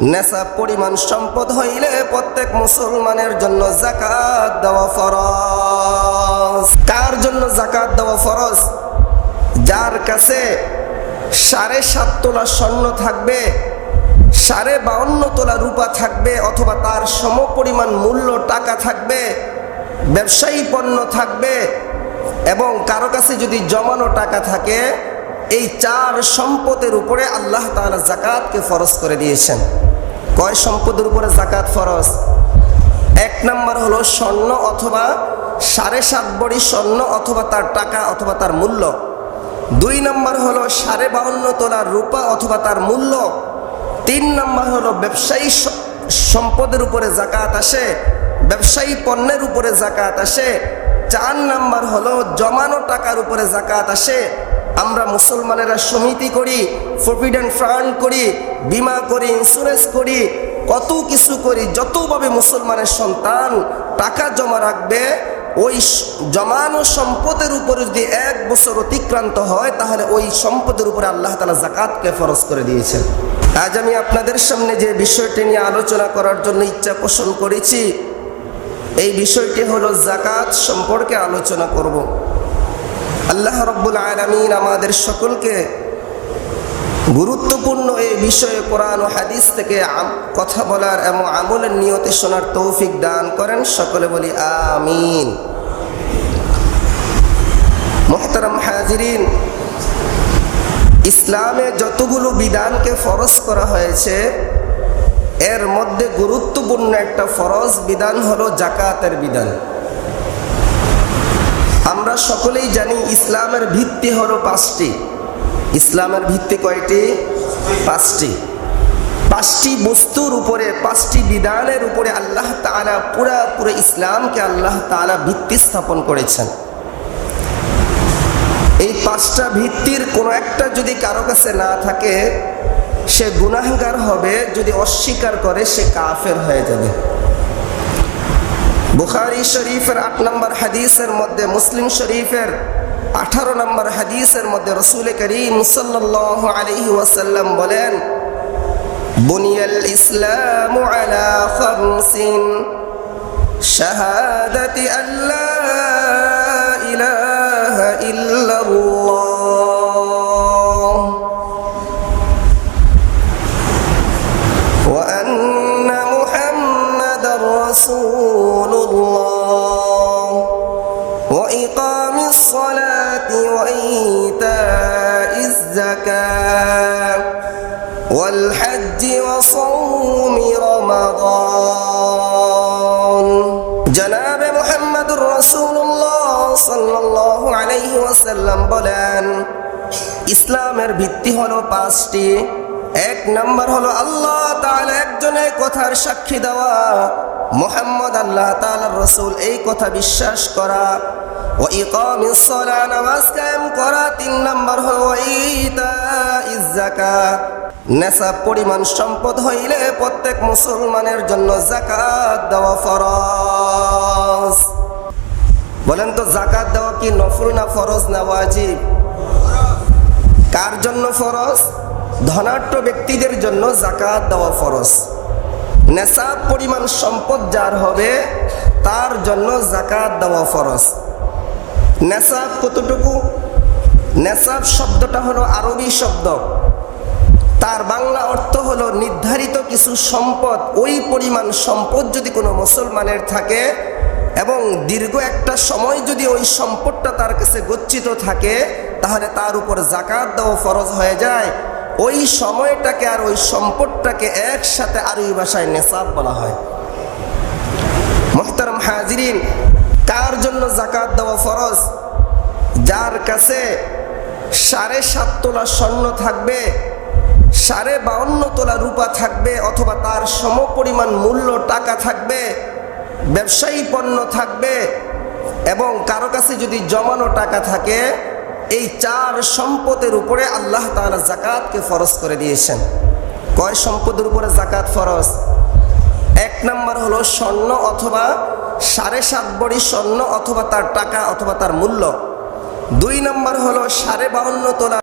নেশাব পরিমাণ সম্পদ হইলে প্রত্যেক মুসলমানের জন্য যাকাত দেওয়া ফরজ। কার জন্য যাকাত দেওয়া ফরজ? যার কাছে 7.5 তোলা স্বর্ণ থাকবে, 52.5 তোলা রূপা থাকবে, অথবা তার সমপরিমাণ মূল্য টাকা থাকবে, ব্যবসায়ী পণ্য থাকবে, এবং কারো কাছে যদি জমানো টাকা থাকে, এই 4 সম্পদের উপরে আল্লাহ তাআলা যাকাতকে ফরজ করে দিয়েছেন। কয় সম্পদের উপরে যাকাত ফরজ? 1 নম্বর হলো স্বর্ণ অথবা 7.5 ভরি স্বর্ণ অথবা তার টাকা অথবা তার মূল্য। 2 নম্বর হলো 52.5 তোলা রূপা অথবা তার মূল্য। 3 নম্বর হলো ব্যবসায়ী সম্পদের উপরে যাকাত আসে, ব্যবসায়ী পণ্যের উপরে যাকাত আসে। 4 নম্বর হলো জমানো টাকার উপরে যাকাত আসে। আমরা মুসলমানেরা সমিতি করি, প্রভিডেন্ট ফান্ড করি, বিমা করি, ইন্স্যুরেন্স করি, কত কিছু করি। যতভাবে মুসলমানের সন্তান টাকা জমা রাখবে, ওই জমানো সম্পদের উপরে যদি 1 বছর অতিক্রান্ত হয়, তাহলে ওই সম্পদের উপরে আল্লাহ তাআলা যাকাতকে ফরজ করে দিয়েছেন। আজ আমি আপনাদের সামনে যে বিষয়টি নিয়ে আলোচনা করার জন্য ইচ্ছা পোষণ করেছি, এই বিষয়টি হলো যাকাত সম্পর্কে আলোচনা করব। আল্লাহ রাব্বুল আলামিন আমাদের সকলকে গুরুত্বপূর্ণ এই বিষয়ে কোরআন ও হাদিস থেকে কথা বলার এবং আমলের নিয়তে শোনার তৌফিক দান করেন। সকলে বলি আমিন। মুহতারাম হাজিরিন, ইসলামে যতগুলো বিধানকে ফরজ করা হয়েছে, এর মধ্যে গুরুত্বপূর্ণ একটা ফরজ বিধান হলো যাকাতের বিধান। আমরা সকলেই জানি ইসলামের ভিত্তি হলো 5টি। ইসলামের ভিত্তি কয়টি? 5টি। 5টি বস্তুর উপরে, 5টি বিধানের উপরে আল্লাহ তাআলা পুরো ইসলামকে আল্লাহ তাআলা ভিত্তি স্থাপন করেছেন। এই 5টা ভিত্তির কোনো একটা যদি কারো কাছে না থাকে, সে গুনাহগার হবে। যদি অস্বীকার করে, সে কাফের হয়ে যাবে। বুখারী শরীফের 8 নম্বর হাদিসের মধ্যে, মুসলিম শরীফের 18 নম্বর হাদিসের মধ্যে রাসূল করিম সাল্লাল্লাহু আলাইহি ওয়াসাল্লাম বলেন, বুনিয়াল ইসলামু আলা খামসিন শাহাদাতি আল্লা ইলাহা ইল্লাল্লাহ ওয়া আন্না মুহাম্মাদার রাসূলুল্লাহ ওয়া ইকামিস সালাতি ওয়া ইতাইজ যাকাত ওয়াল হজ্জি ওয়া সাওমি রমাদান। জনাবে মুহাম্মাদুর রাসূলুল্লাহ সাল্লাল্লাহু আলাইহি ওয়াসাল্লাম বলেন, ইসলামের ভিত্তি হলো 5টি। 1 নম্বর হলো আল্লাহ তাআলা একজনের কথার সাক্ষী দেওয়া, মুহাম্মদ আল্লাহ তাআলার রাসূল, এই কথা বিশ্বাস করা। ওয়া ইকামিস সালাত, নামাজ কায়েম করা। 3 নম্বর হলো ইতাইজ যাকাত, নেশাব পরিমাণ সম্পদ হইলে প্রত্যেক মুসলমানের জন্য যাকাত দেওয়া ফরজ। বলেন তো, যাকাত দেওয়া কি নফল না ফরজ না ওয়াজিব? কার জন্য ফরজ? ধনাঢ্য ব্যক্তিদের জন্য যাকাত দেওয়া ফরজ। নেশাব পরিমাণ সম্পদ যার হবে, তার জন্য যাকাত দেওয়া ফরজ। নেশাব কতটুকু? নেশাব শব্দটা হলো আরবি শব্দ, তার বাংলা অর্থ হলো নির্ধারিত কিছু সম্পদ। ওই পরিমাণ সম্পদ যদি কোনো মুসলমানের থাকে এবং দীর্ঘ একটা সময় যদি ওই সম্পদটা তার কাছে গচ্ছিত থাকে, তাহলে তার উপর যাকাত দেওয়া ফরজ হয়ে যায়। ওই সময়টাকে আর ওই সম্পদটাকে একসাথে আরবি ভাষায় নেশাব বলা হয়। মুহতারাম হাজিরিন, কার জন্য যাকাত দেওয়া ফরজ? যার কাছে 7.5 তোলা স্বর্ণ থাকবে, 52.5 তোলা রূপা থাকবে, অথবা তার সমপরিমাণ মূল্য টাকা থাকবে, ব্যবসায়ী পণ্য থাকবে, এবং কারো কাছে যদি জমানো টাকা থাকে, এই 4 সম্পদের উপরে আল্লাহ তাআলা যাকাতকে ফরজ করে দিয়েছেন। কয় সম্পদের উপরে যাকাত ফরজ? 1 নম্বর হলো স্বর্ণ অথবা 7.5 ভরি স্বর্ণ অথবা তার টাকা অথবা তার মূল্য। 2 নম্বর হলো 52.5 তোলা